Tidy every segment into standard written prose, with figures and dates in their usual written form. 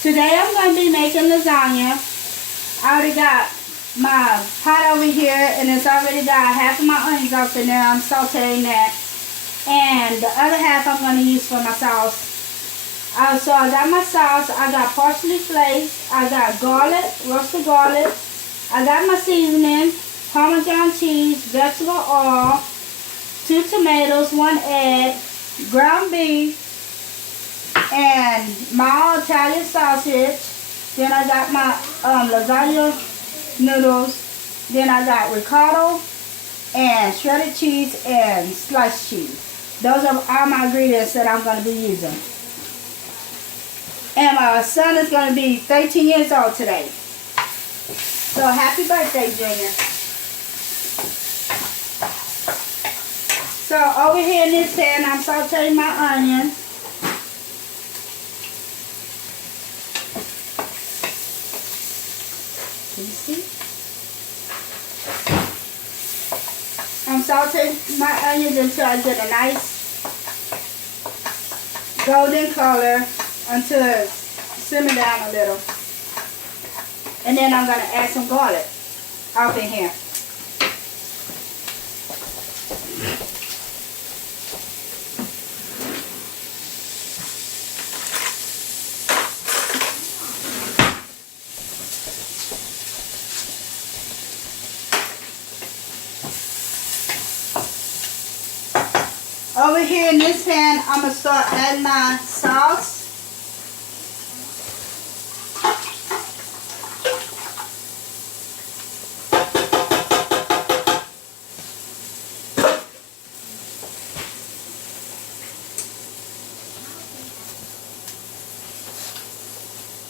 Today I'm going to be making lasagna. I already got my pot over here and it's already got half of my onions off in there. I'm sauteing that. And the other half I'm going to use for my sauce. So I got my sauce. I got parsley flakes. I got garlic, roasted garlic. I got my seasoning, Parmesan cheese, vegetable oil, 2 tomatoes, 1 egg, ground beef, and my Italian sausage. Then I got my lasagna noodles. Then I got ricotta and shredded cheese and sliced cheese. Those are all my ingredients that I'm going to be using. And my son is going to be 13 years old today. So happy birthday, Junior. So over here in this pan, I'm sauteing my onions. Can you see? I'm sauteing my onions until I get a nice golden color until it simmer down a little. And then I'm going to add some garlic off in here. Over here in this pan, I'm going to start adding my sauce.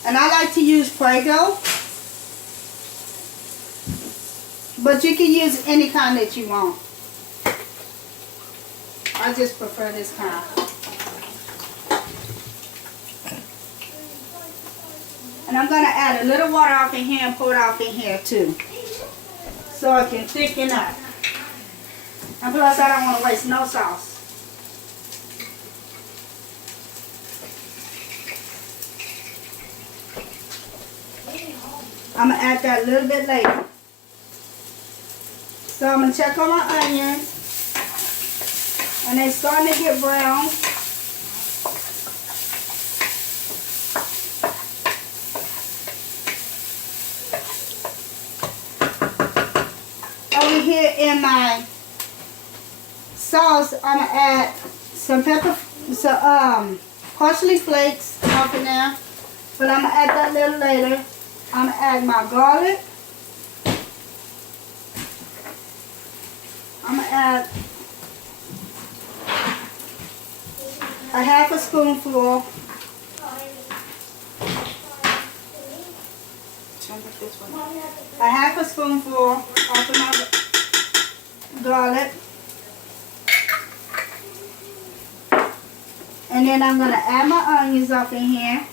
And I like to use Prego, but you can use any kind that you want. I just prefer this kind. And I'm going to add a little water off in here and pour it off in here too, so it can thicken up. And plus I don't want to waste no sauce. I'm going to add that a little bit later. So I'm going to check on my onions. And they're starting to get brown. Over here in my sauce, I'm going to add some parsley flakes off in there. But I'm going to add that a little later. I'm going to add my garlic. I'm going to add a half a spoonful. A half a spoonful of my garlic. And then I'm going to add my onions up in here.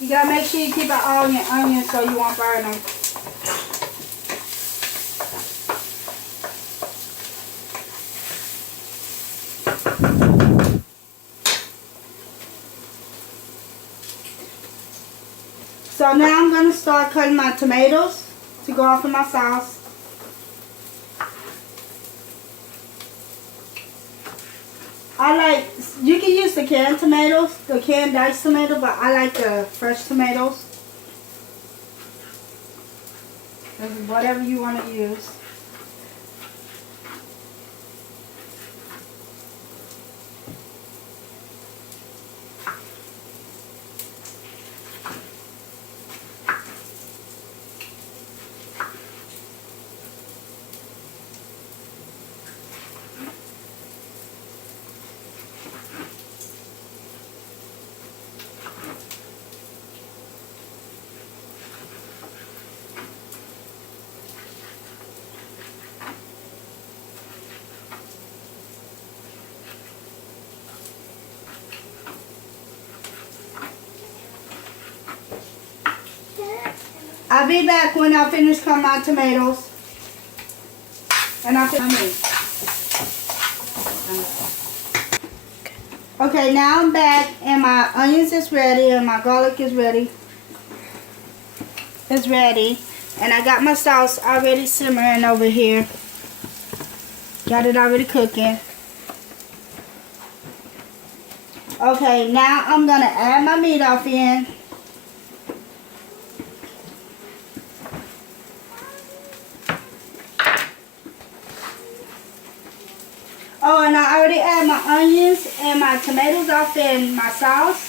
You gotta make sure you keep an eye on your onions so you won't burn them. So now I'm gonna start cutting my tomatoes to go off in my sauce. You can use the canned tomatoes, the canned diced tomato, but I like the fresh tomatoes. Whatever you want to use. I'll be back when I finish cutting my tomatoes. And I'll put my meat. Okay, now I'm back and my onions is ready and my garlic is ready. It's ready. And I got my sauce already simmering over here. Got it already cooking. Okay, now I'm going to add my meat off in. Oh, and I already added my onions and my tomatoes off in my sauce.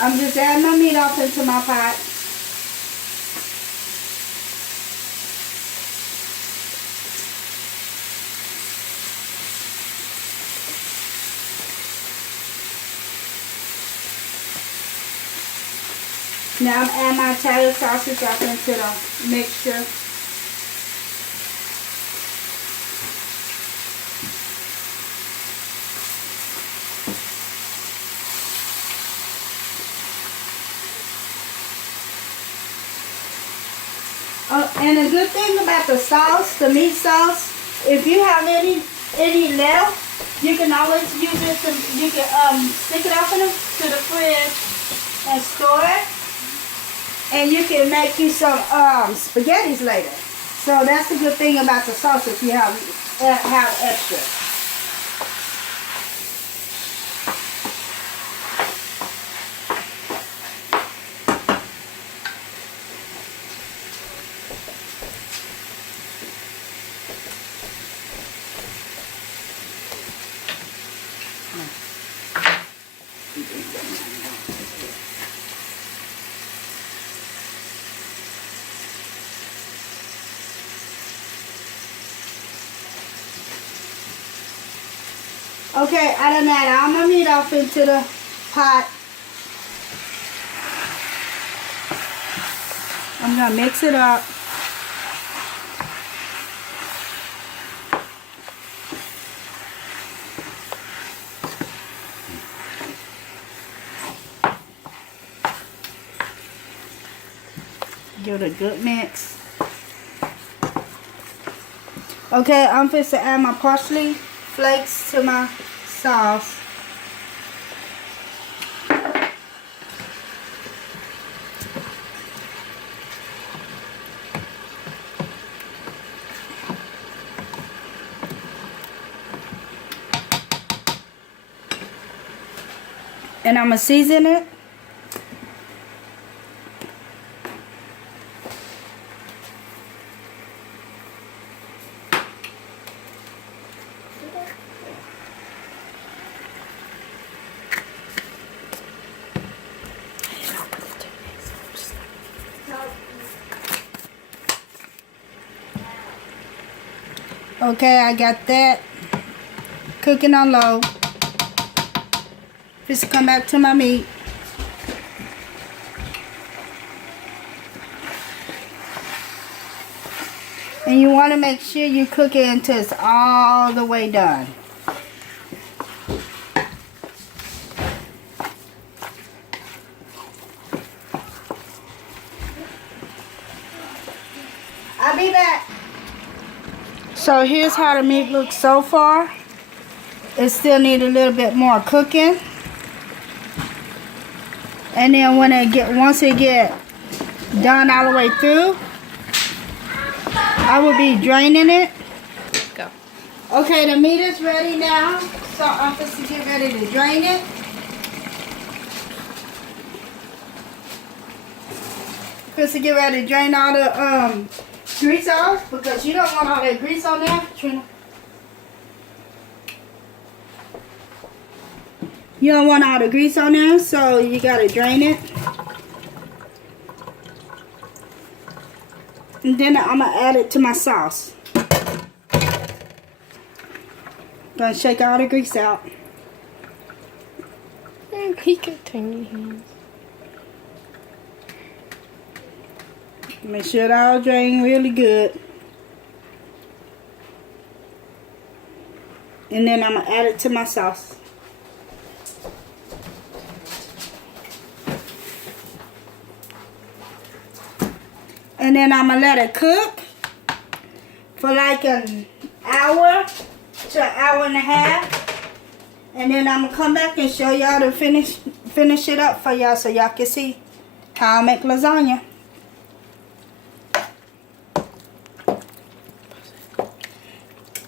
I'm just adding my meat off into my pot. Now I'm adding my Italian sausage up into the mixture. And the good thing about the sauce, the meat sauce, if you have any left, you can always use it to, you can stick it up to the fridge and store it. And you can make you some spaghettis later. So that's the good thing about the sauce if you have extra. Okay, I done add all my meat off into the pot. I'm gonna mix it up. Give it a good mix. Okay, I'm going to add my parsley flakes to my sauce. And I'm going to season it. Okay, I got that cooking on low. Just come back to my meat. And you want to make sure you cook it until it's all the way done. I'll be back. So here's how the meat looks so far. It still needs a little bit more cooking. And then once it get done all the way through, I will be draining it. Go. Okay, the meat is ready now. So I'm just to get ready to drain it. Just to get ready to drain all the grease off, because you don't want all that grease on there, Trina. You don't want all the grease on there, so you gotta drain it. And then I'm gonna add it to my sauce. Gonna shake all the grease out. He got tiny hands. Make sure it all drain really good. And then I'm going to add it to my sauce. And then I'm going to let it cook for like an hour to an hour and a half. And then I'm going to come back and show y'all to finish it up for y'all so y'all can see how I make lasagna.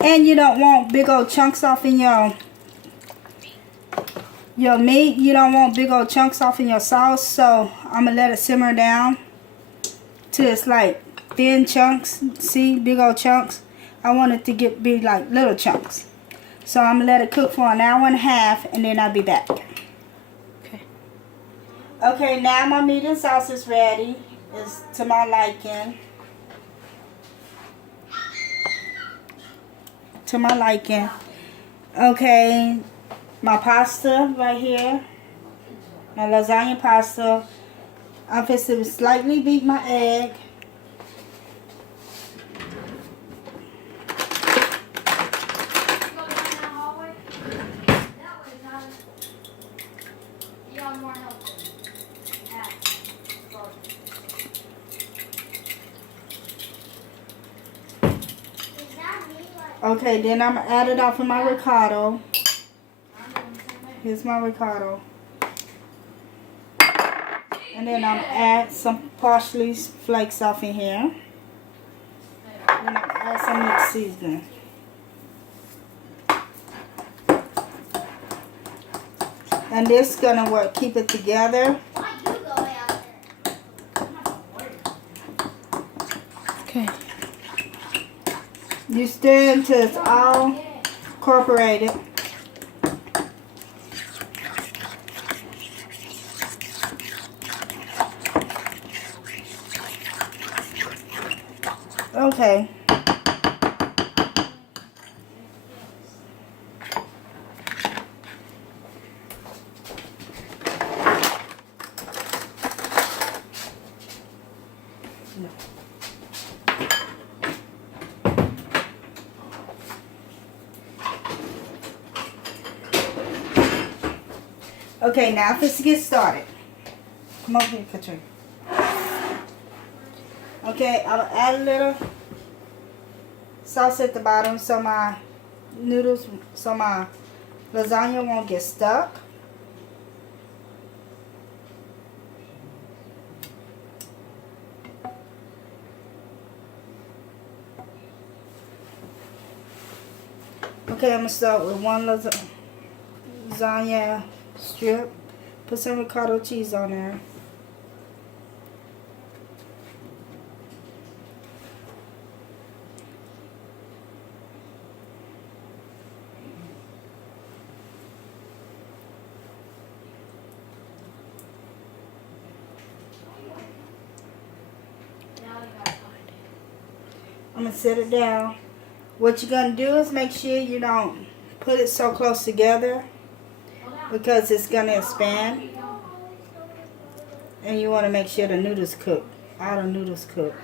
And you don't want big old chunks off in your meat. You don't want big old chunks off in your sauce. So I'm going to let it simmer down till it's like thin chunks. See, big old chunks. I want it to be like little chunks. So I'm going to let it cook for an hour and a half and then I'll be back. Okay. Okay, now my meat and sauce is ready. It's to my liking. Okay, my pasta right here. My lasagna pasta. I'm going to slightly beat my egg. Okay, then I'm going to add it off of my ricotta. Here's my ricotta. And then I'm going to add some parsley flakes off in here. Then I'm going to add some mixed seasoning. And this is going to work, keep it together. Okay. You stir until it's all incorporated. Okay. Okay, now let's get started. Come over here, Katrina. Okay, I'll add a little sauce at the bottom so my lasagna won't get stuck. Okay, I'm going to start with one lasagna strip. Put some ricotta cheese on there. I'm going to set it down. What you're going to do is make sure you don't put it so close together because it's going to expand. And you want to make sure the noodles cook. All the noodles cook.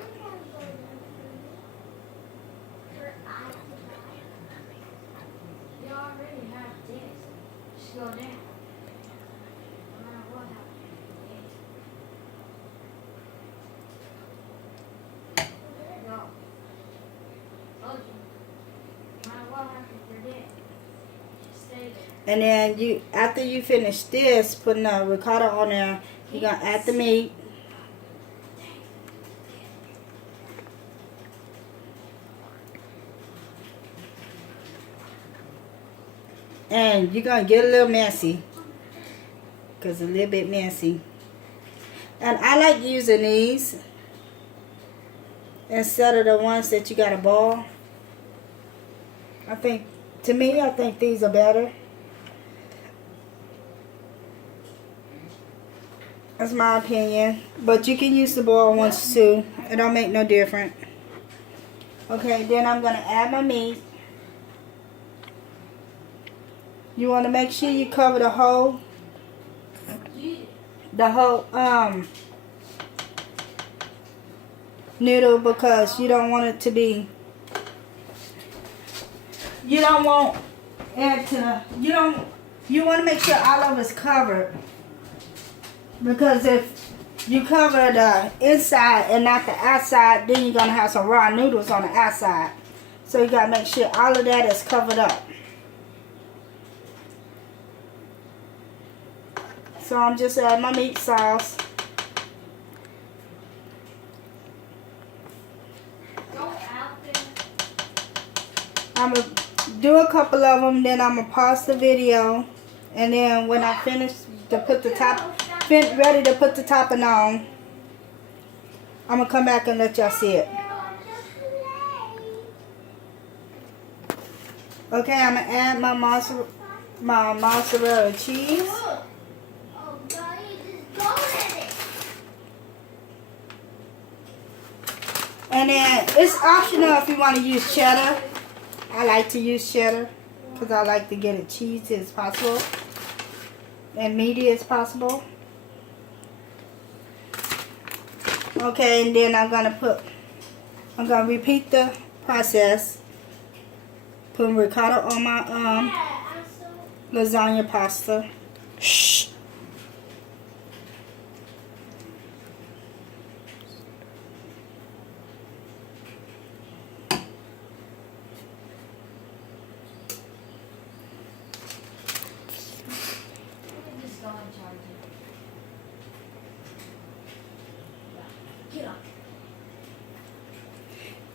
And then after you finish this, putting the ricotta on there, you're going to add the meat. And you're going to get a little messy. Because it's a little bit messy. And I like using these instead of the ones that you got to boil. I think these are better. That's my opinion. But you can use the boiled ones too. It don't make no difference. Okay, then I'm going to add my meat. You want to make sure you cover the whole the whole noodle because you don't want it to be, you don't want it to, you want to make sure all of it's covered, because if you cover the inside and not the outside, then you're going to have some raw noodles on the outside. So you got to make sure all of that is covered up. So I'm just adding my meat sauce. I'm going to do a couple of them, then I'm going to pause the video. And then when I finish to put the top, ready to put the topping on, I'm going to come back and let y'all see it. Okay, I'm going to add my mozzarella cheese. And then it's optional if you want to use cheddar. I like to use cheddar because I like to get it cheesy as possible and meaty as possible. Okay, and then I'm gonna repeat the process. Put ricotta on my lasagna pasta. Shh.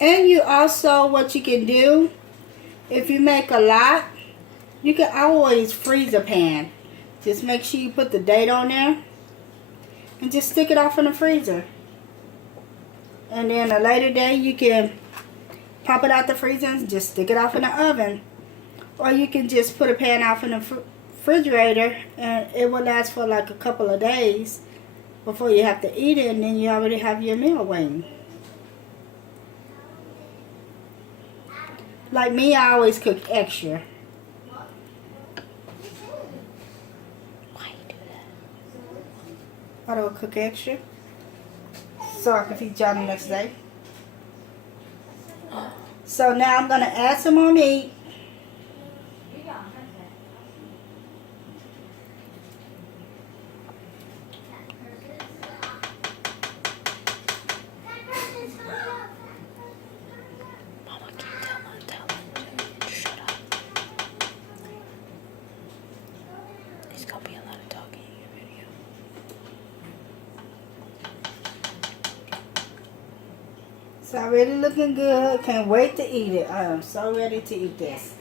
And you also, what you can do, if you make a lot, you can always freeze a pan. Just make sure you put the date on there and just stick it off in the freezer. And then a later day you can pop it out the freezer and just stick it off in the oven. Or you can just put a pan off in the refrigerator and it will last for like a couple of days before you have to eat it, and then you already have your meal waiting. Like me, I always cook extra. Why you do that? I don't cook extra so I can feed y'all the next day. So now I'm going to add some more meat. It's already looking good. Can't wait to eat it. I am so ready to eat this.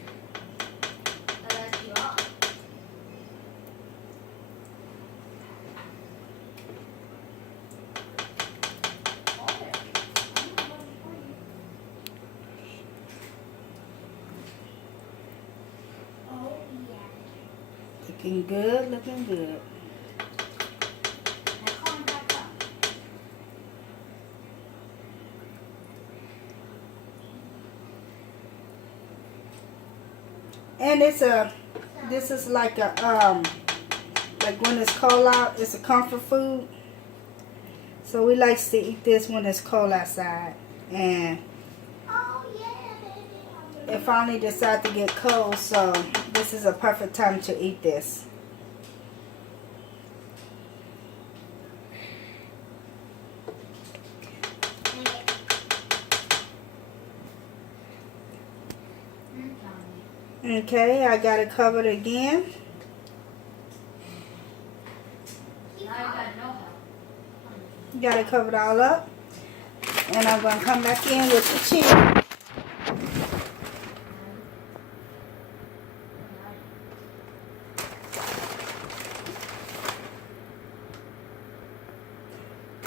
Looking good, looking good. And this is like a, like when it's cold out, it's a comfort food. So we like to eat this when it's cold outside. And it finally decided to get cold, so this is a perfect time to eat this. Okay, I got it covered again. Got it covered all up. And I'm going to come back in with the cheese.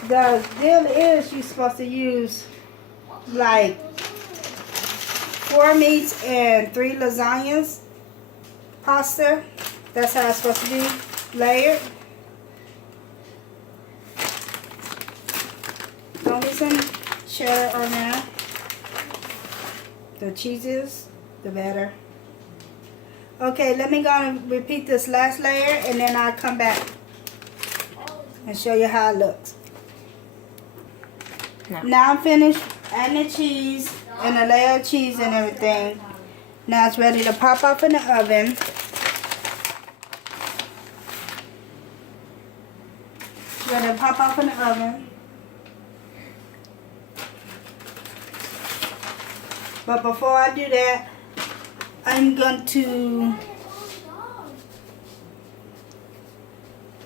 The deal is you're supposed to use like 4 meats and 3 lasagnas pasta. That's how it's supposed to be layered. Throw me some cheddar on there. The cheeses, the better. Okay, let me go and repeat this last layer and then I'll come back. and show you how it looks. No. Now I'm finished adding the cheese and a layer of cheese and everything. Now it's ready to pop off in the oven. It's ready to pop off in the oven. But before I do that, I'm going to...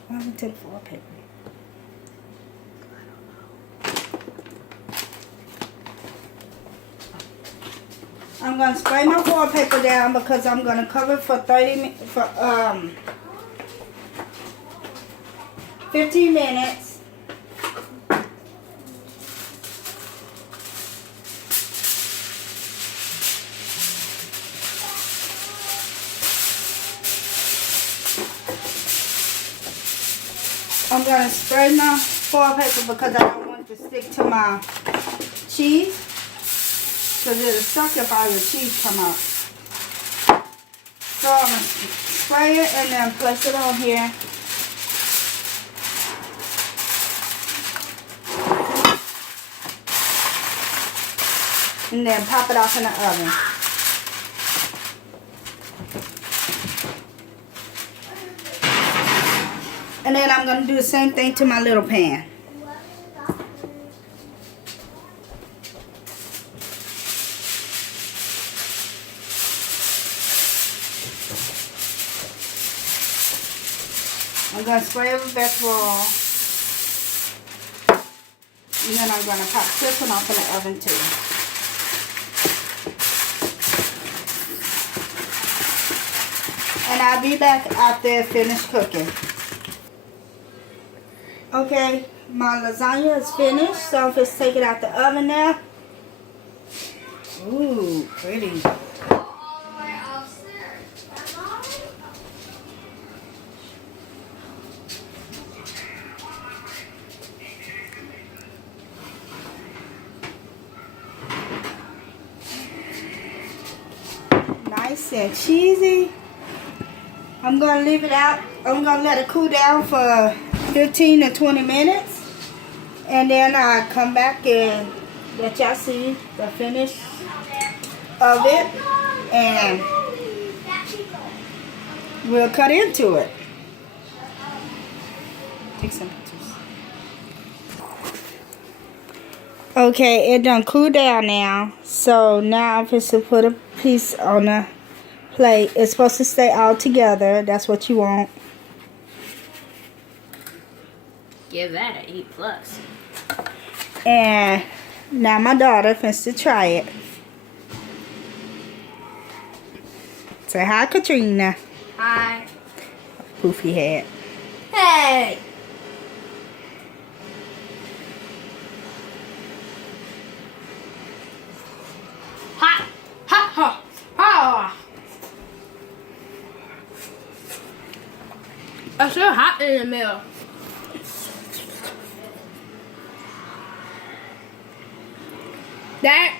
I'm going to take foil paper. I'm going to spray my foil paper down because I'm going to cover it for 15 minutes. I'm going to spray my foil paper because I don't want it to stick to my cheese. Because it'll suck if all the cheese come out. So I'm going to spray it and then place it on here. And then pop it off in the oven. And then I'm going to do the same thing to my little pan. I'm going to spray over vegetable oil. And then I'm going to pop this one off in the oven too. And I'll be back after it finished cooking. Okay, my lasagna is finished, so I'm just take it out the oven now. Ooh, pretty. Nice and cheesy. I'm going to leave it out. I'm going to let it cool down for 15 to 20 minutes. And then I'll come back and let y'all see the finish of it. And we'll cut into it. Take some pictures. Okay, it done cooled down now. So now I'm just to put a piece on the plate. It's supposed to stay all together. That's what you want. Give that an E+. And now my daughter wants to try it. Say hi, Katrina. Hi. Poofy head. Hey! Hot! Hot! Hot! Hot! It's so hot in the middle. That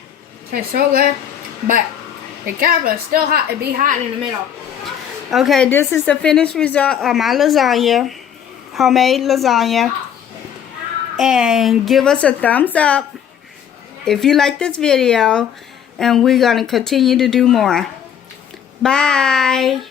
tastes so good, but the camera is still hot. It'd be hot in the middle. Okay, this is the finished result of my lasagna. Homemade lasagna. And give us a thumbs up if you like this video. And we're going to continue to do more. Bye.